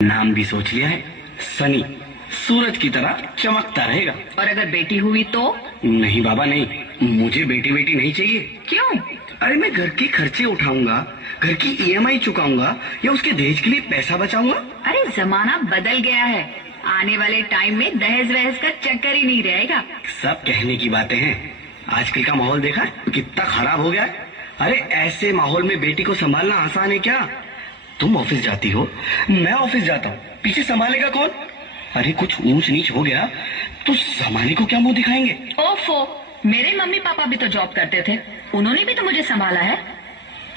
नाम भी सोच लिया है, सनी। सूरज की तरह चमकता रहेगा। और अगर बेटी हुई तो? नहीं बाबा नहीं, मुझे बेटी बेटी नहीं चाहिए। क्यों? अरे मैं घर के खर्चे उठाऊंगा, घर की ईएमआई चुकाऊंगा या उसके दहेज के लिए पैसा बचाऊंगा। अरे जमाना बदल गया है, आने वाले टाइम में दहेज वहेज का चक्कर ही नहीं रहेगा। सब कहने की बातें हैं, आजकल का माहौल देखा कितना खराब हो गया है। अरे ऐसे माहौल में बेटी को संभालना आसान है क्या? तुम ऑफिस जाती हो, मैं ऑफिस जाता हूँ, पीछे संभालेगा कौन? अरे कुछ ऊंच नीच हो गया तो जमाने को क्या मुंह दिखाएंगे? ओफो, मेरे मम्मी पापा भी तो जॉब करते थे, उन्होंने भी तो मुझे संभाला है।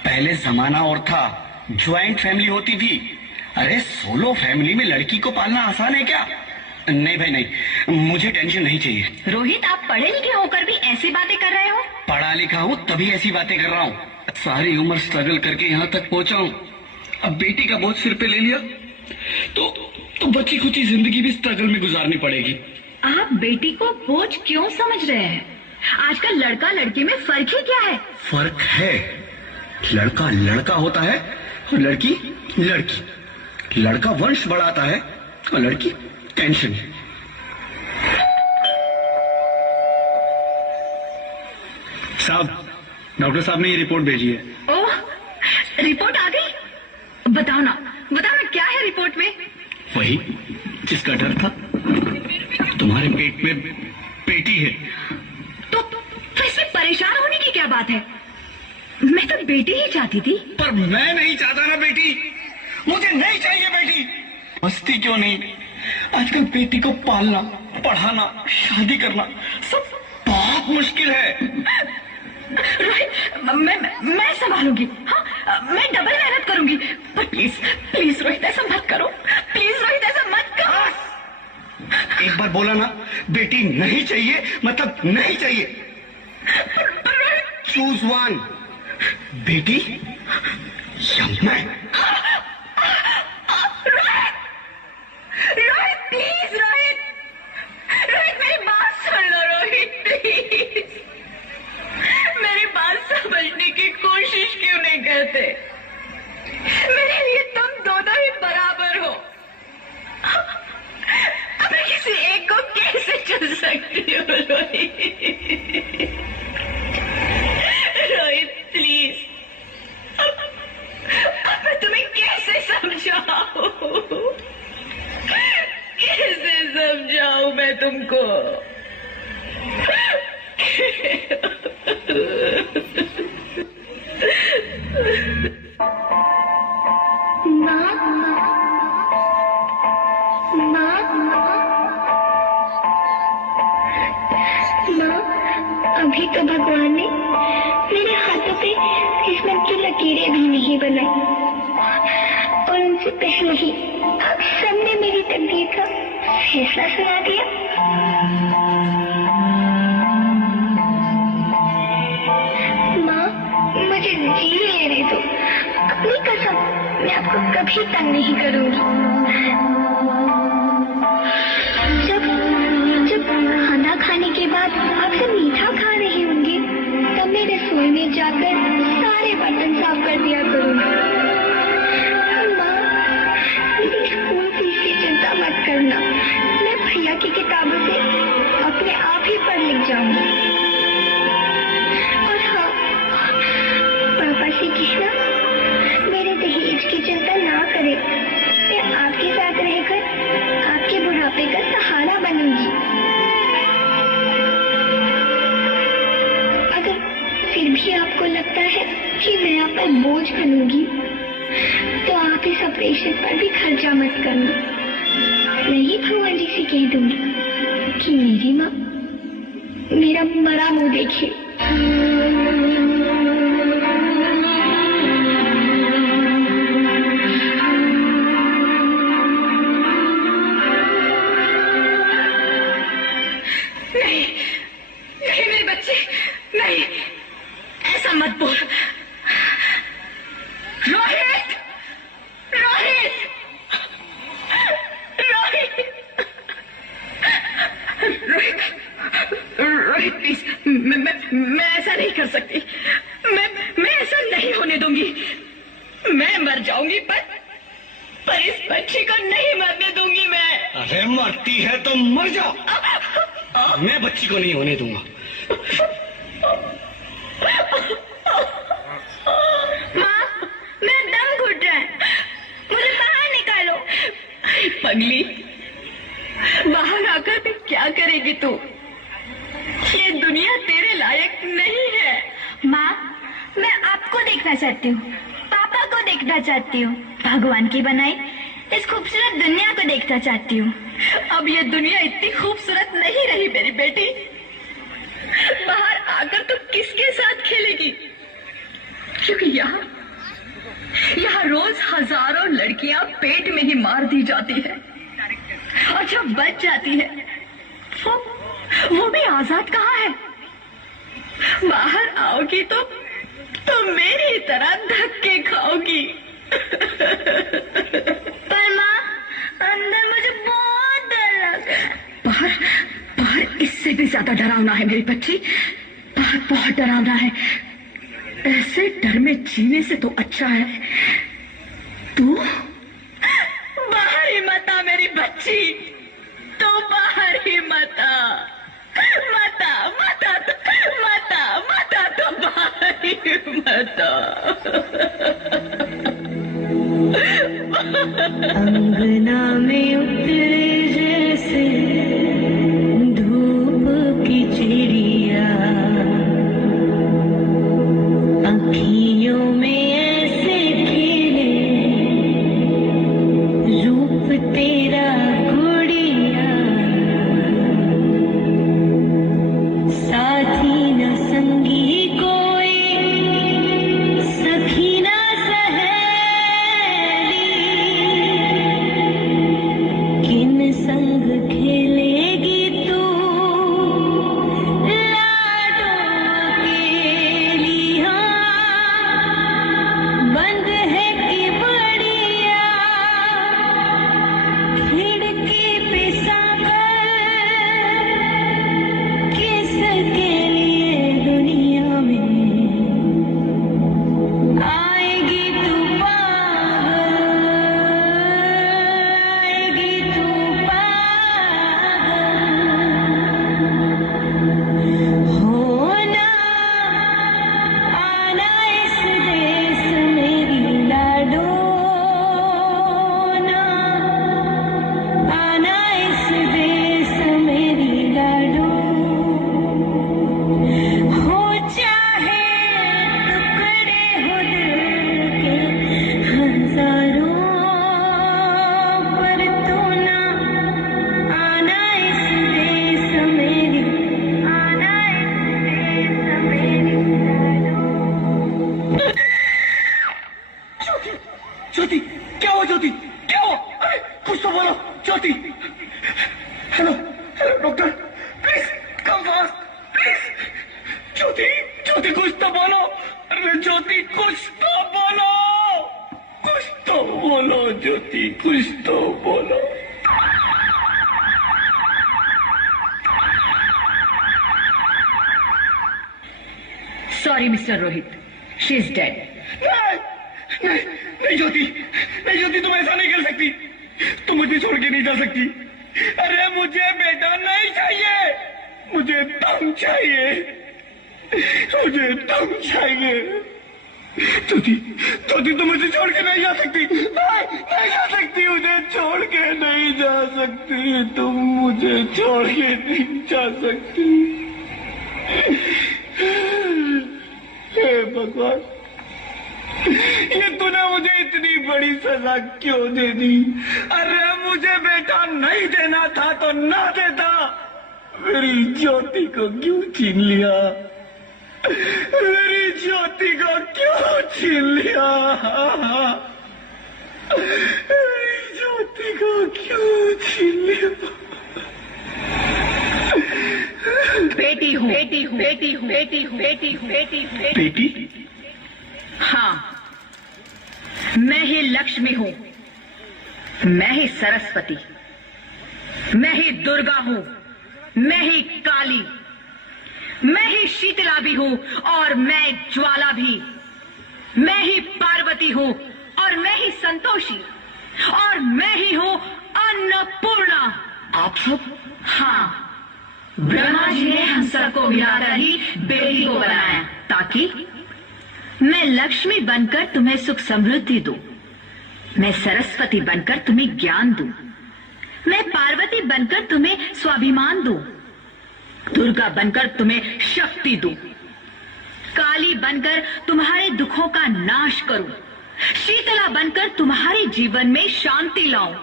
पहले जमाना और था, ज्वाइंट फैमिली होती थी। अरे सोलो फैमिली में लड़की को पालना आसान है क्या? नहीं भाई नहीं, मुझे टेंशन नहीं चाहिए। रोहित, आप पढ़े लिखे होकर भी ऐसी बातें कर रहे हो? पढ़ा लिखा हूँ तभी ऐसी बातें कर रहा हूँ। सारी उम्र स्ट्रगल करके यहाँ तक पहुँचा हूँ, अब बेटी का बोझ सिर पे ले लिया तो बची खुची जिंदगी भी स्ट्रगल में गुजारनी पड़ेगी। आप बेटी को बोझ क्यों समझ रहे हैं? आजकल लड़का लड़की में फर्क ही क्या है? फर्क है, लड़का लड़का होता है और लड़की लड़की। लड़का वंश बढ़ाता है और लड़की टेंशन। साहब, डॉक्टर साहब ने ये रिपोर्ट भेजी है। ओह, रिपोर्ट आ गई? बताओ ना क्या है रिपोर्ट में? वही जिसका डर था, तुम्हारे पेट में बेटी है। तो वैसे परेशान होने की क्या बात है? मैं तो बेटी ही चाहती थी। पर मैं नहीं चाहता ना बेटी, मुझे नहीं चाहिए बेटी। मस्ती क्यों नहीं, आजकल बेटी को पालना, पढ़ाना, शादी करना सब बहुत मुश्किल है। रोहित, मैं संभालूंगी। हाँ, मैं डबल मेहनत करूंगी। पर प्लीज प्लीज रोहित, ऐसा मत करो। प्लीज रोहित, ऐसा मत करो। एक बार बोला ना, बेटी नहीं चाहिए मतलब नहीं चाहिए। चूज वन, बेटी या मैं। रोहित प्लीज, रोहित मेरी बात सुन लो। रोहित प्लीज, मेरी बात समझने की कोशिश क्यों नहीं करते? मेरे लिए तुम दोनों ही बराबर हो। अब मैं किसी एक को कैसे चुन सकती हूँ? रोहित प्लीज, अब मैं तुम्हें कैसे समझाऊं? कैसे समझाऊं मैं तुमको? अभी तो भगवान ने मेरे हाथों पे किस्मत की लकीरें भी नहीं बनाई, और उनसे पहले ही आप सबने मेरी तकदीर का फैसला सुना दिया। माँ, मुझे जी लेने दो। अपनी कसम, मैं आपको कभी तंग नहीं करूंगी। जब खाना खाने के बाद आपसे मीठा खा रही होंगी, तब मैं रसोई में जाकर सारे बर्तन साफ कर दिया करूंगी। माँ, मेरी स्कूल फीस की चिंता मत करना, मैं भैया की किताबों से अपने आप ही पढ़ लिख जाऊंगी। और हाँ, पापा से कहना मेरे दहेज की चिंता ना करे, मैं आपके साथ रहकर आपके बुढ़ापे का सहारा बनूंगी। अगर फिर भी आपको लगता है कि मैं आप पर बोझ बनूंगी, तो आप इस ऑपरेशन पर भी खर्चा मत करना। मैं ही भगवान जी से कह दूंगी कि मेरी माँ मेरा मरा मुंह देखे। नहीं मेरे बच्चे, नहीं, ऐसा मत बोल। रोहित, रोहित, रोहित, रोहित, रोहित प्लीज, मैं ऐसा नहीं कर सकती। मैं ऐसा नहीं होने दूंगी। मैं मर जाऊंगी पर इस बच्चे को नहीं अरे मरती है तो मर जाओ, मैं बच्ची को नहीं होने दूंगा। माँ, मेरा दम घुट रहा है, मुझे बाहर निकालो। पगली, बाहर आकर भी क्या करेगी तू? ये दुनिया तेरे लायक नहीं है। माँ, मैं आपको देखना चाहती हूँ, पापा को देखना चाहती हूँ, भगवान की बनाई इस खूबसूरत दुनिया को देखना चाहती हूँ। अब ये दुनिया इतनी खूबसूरत नहीं रही मेरी बेटी। बाहर आकर तो किसके साथ खेलेगी? क्योंकि यहाँ रोज हजारों लड़कियां पेट में ही मार दी जाती है, और जब बच जाती है वो भी आजाद कहाँ है? बाहर आओगी तो मेरी तरह धक्के खाओगी। पर माँ, अंदर मुझे बहुत डर लग रहा है। बाहर इससे भी ज्यादा डरावना है मेरी बच्ची, बाहर बहुत डरावना है। ऐसे डर में जीने से तो अच्छा है तू बाहर ही मत आ मेरी बच्ची, तो बाहर ही मत आ, तो बाहर ही मत आ। अंगना में उतरे जैसे धूप की चिड़िया, अखियों में ऐसे खिले रूप तेरा गुड़िया, साथी न संगी कोई, सखी न किन संग खेलेगी तू लाडो अकेलिया, बंद है कि बढ़िया खिड़की पे सांकर, किसके लिए दुनिया में आएगी तू पागल, आएगी तू पागल, होना आना इस देश मेरी लाडो, ना आना इस देश मेरी लाडो, हो चाहे टुकड़े हो दिल के हजारों, पर तू ना आना इस देश मेरी, आना इस देश मेरी लाडो। ज्योति, क्या हुआ ज्योति, क्या हुआ? अरे कुछ तो बोलो Jyoti. Hello hello doctor, please come fast please. Jyoti, Jyoti कुछ तो बोलो। अरे ज्योति कुछ तो बोलो, कुछ तो बोलो ज्योति, कुछ तो बोलो। Sorry mister Rohit, she is dead. नहीं ज्योति, नहीं ज्योति, तुम ऐसा नहीं कर सकती, तुम मुझे छोड़ के नहीं जा सकती। अरे मुझे बेटा नहीं चाहिए, मुझे दम चाहिए, मुझे दम चाहिए। ज्योति, ज्योति तुम मुझे छोड़ के नहीं जा सकती, नहीं जा सकती, मुझे छोड़ के नहीं जा सकती, तुम मुझे छोड़ के नहीं जा सकती। हे भगवान, ये तूने मुझे इतनी बड़ी सजा क्यों दे दी? अरे मुझे बेटा नहीं देना था तो ना देता, मेरी ज्योति को क्यों छीन लिया? मेरी ज्योति को क्यों छीन लिया? मेरी ज्योति को क्यों छीन लिया? बेटी हूँ, बेटी हूँ, बेटी हूँ, बेटी हूँ, बेटी हूँ, बेटी हूँ, बेटी? हाँ, मैं ही लक्ष्मी हूँ, मैं ही सरस्वती, मैं ही दुर्गा हूँ, मैं ही काली, मैं ही शीतला भी हूँ और मैं ज्वाला भी, मैं ही पार्वती हूँ और मैं ही संतोषी और मैं ही हूँ अन्नपूर्णा। आप सब? हाँ, ब्रह्मा जी ने हम सबको मिलाकर ही बेटी को बनाया ताकि मैं लक्ष्मी बनकर तुम्हें सुख समृद्धि दूं, मैं सरस्वती बनकर तुम्हें ज्ञान दूं, मैं पार्वती बनकर तुम्हें स्वाभिमान दूं, दुर्गा बनकर तुम्हें शक्ति दूं, काली बनकर तुम्हारे दुखों का नाश करूं, शीतला बनकर तुम्हारे जीवन में शांति लाऊं,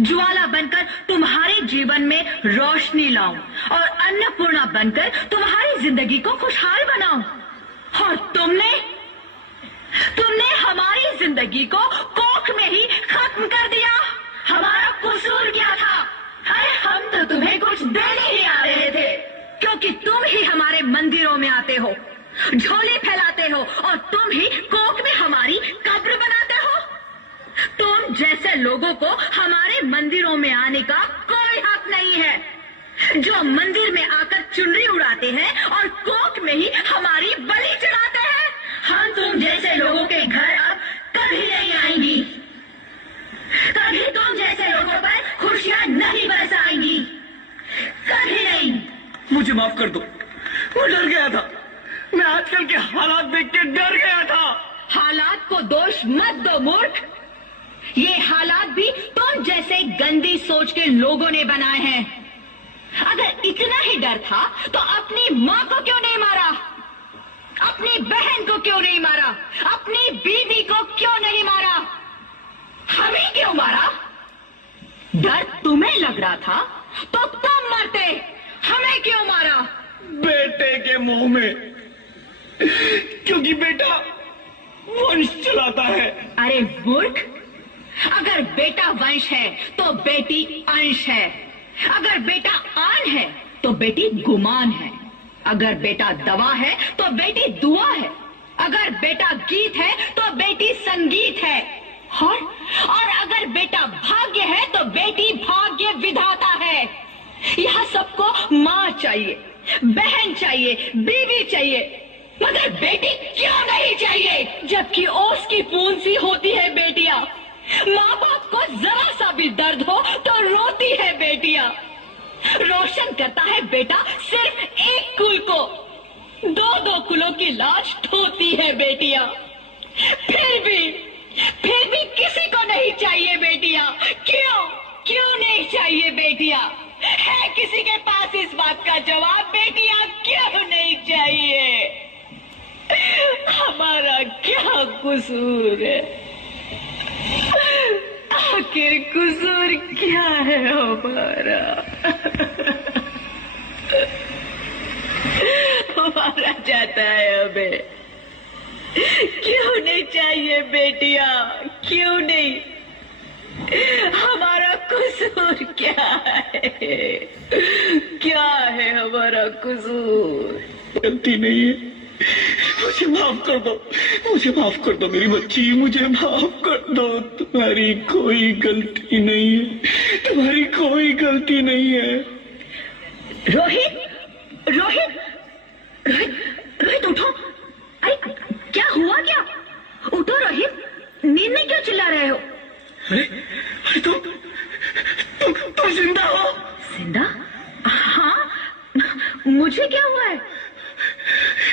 ज्वाला बनकर तुम्हारे जीवन में रोशनी लाऊं और अन्नपूर्णा बनकर तुम्हारी जिंदगी को खुशहाल बनाऊं। और तुमने हमारी जिंदगी को कोख में ही खत्म कर दिया। हमारा कसूर क्या था? अरे हम तो तुम्हें कुछ देने ही आ रहे थे, क्योंकि तुम ही हमारे मंदिरों में आते हो, झोले फैलाते हो और तुम ही कोख में हमारी कब्र बनाते हो। तुम जैसे लोगों को हमारे मंदिरों में आने का कोई हक नहीं है, जो मंदिर में आकर चुनरी उड़ाते हैं और कोख में ही हमारी बलि चढ़ाते हैं। हम तुम जैसे लोगों के घर अब कभी नहीं आएंगी, कभी तुम जैसे लोगों पर खुशियां नहीं बरसाएंगी, कभी नहीं। मुझे माफ कर दो, मैं डर गया था। मैं आजकल के हालात देख के डर गया था। हालात को दोष मत दो मूर्ख, ये हालात भी तुम जैसे गंदी सोच के लोगों ने बनाए हैं। अगर इतना ही डर था तो अपनी माँ को क्यों नहीं मारा, अपनी बहन को क्यों नहीं मारा, अपनी बीवी को क्यों नहीं मारा, हमें क्यों मारा? डर तुम्हें लग रहा था तो तुम मरते, हमें क्यों मारा? बेटे के मुंह में, क्योंकि बेटा वंश चलाता है। अरे मूर्ख, अगर बेटा वंश है तो बेटी अंश है, अगर बेटा आन है तो बेटी गुमान है, अगर बेटा दवा है तो बेटी दुआ है, अगर बेटा गीत है तो बेटी संगीत है, और अगर बेटा भाग्य है तो बेटी भाग्य विधाता है। यहाँ सबको माँ चाहिए, बहन चाहिए, बीवी चाहिए, मगर बेटी क्यों नहीं चाहिए? जबकि ओस की पूंछ सी होती है बेटियां, माँ बाप को जरा सा भी दर्द हो तो रोती है बेटियां, रोशन करता है बेटा सिर्फ एक कुल को, दो दो कुलों की लाज ढोती है बेटियां। फिर भी किसी को नहीं चाहिए बेटियां। क्यों नहीं चाहिए बेटियां? है किसी के पास इस बात का जवाब? बेटियां क्यों नहीं चाहिए? हमारा क्या कसूर है? आखिर कसूर क्या है हमारा? मारा जाता है हमें। क्यों नहीं चाहिए बेटियां? क्यों नहीं? हमारा कसूर क्या है? क्या है हमारा कसूर? गलती नहीं है, मुझे माफ कर दो, मुझे माफ कर दो मेरी बच्ची, मुझे माफ कर दो। तुम्हारी कोई गलती नहीं है, तुम्हारी कोई गलती नहीं है। रोहित, रोहित, रोहित, रोहित उठो। अरे क्या हुआ क्या? उठो रोहित, नींद में क्यों चिल्ला रहे हो? अरे तुम जिंदा हो? जिंदा? हाँ, मुझे क्या हुआ है?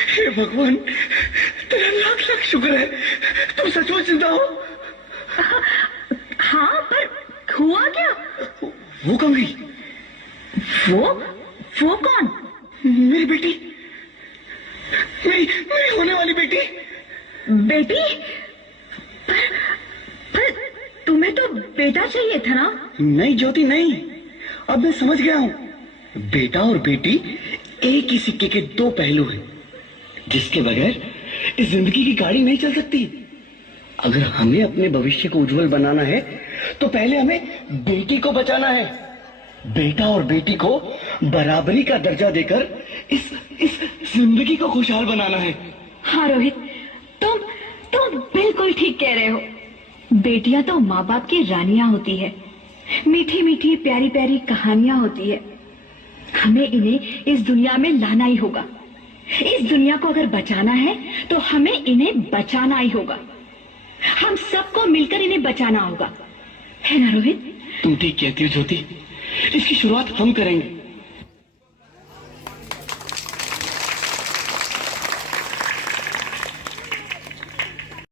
हे भगवान, तेरा लाख लाख शुक्र है, तुम सचमुच जिंदा हो। हाँ, पर हुआ क्या? वो कौन गई? वो कौन? मेरी बेटी, मेरी होने वाली बेटी। बेटी? पर तुम्हें तो बेटा चाहिए था ना? नहीं ज्योति नहीं, अब मैं समझ गया हूँ। बेटा और बेटी एक ही सिक्के के दो पहलू हैं, जिसके बगैर इस जिंदगी की गाड़ी नहीं चल सकती। अगर हमें अपने भविष्य को उज्जवल बनाना है तो पहले हमें बेटी को बचाना है। बेटा और बेटी को बराबरी का दर्जा देकर इस जिंदगी को खुशहाल बनाना है। हाँ रोहित, तुम बिल्कुल ठीक कह रहे हो। बेटियां तो माँ बाप की रानियां होती है, मीठी मीठी प्यारी प्यारी कहानियां होती है। हमें इन्हें इस दुनिया में लाना ही होगा। इस दुनिया को अगर बचाना है तो हमें इन्हें बचाना ही होगा। हम सबको मिलकर इन्हें बचाना होगा, है ना रोहित? तुम ठीक कहती हो ज्योति, इसकी शुरुआत हम करेंगे।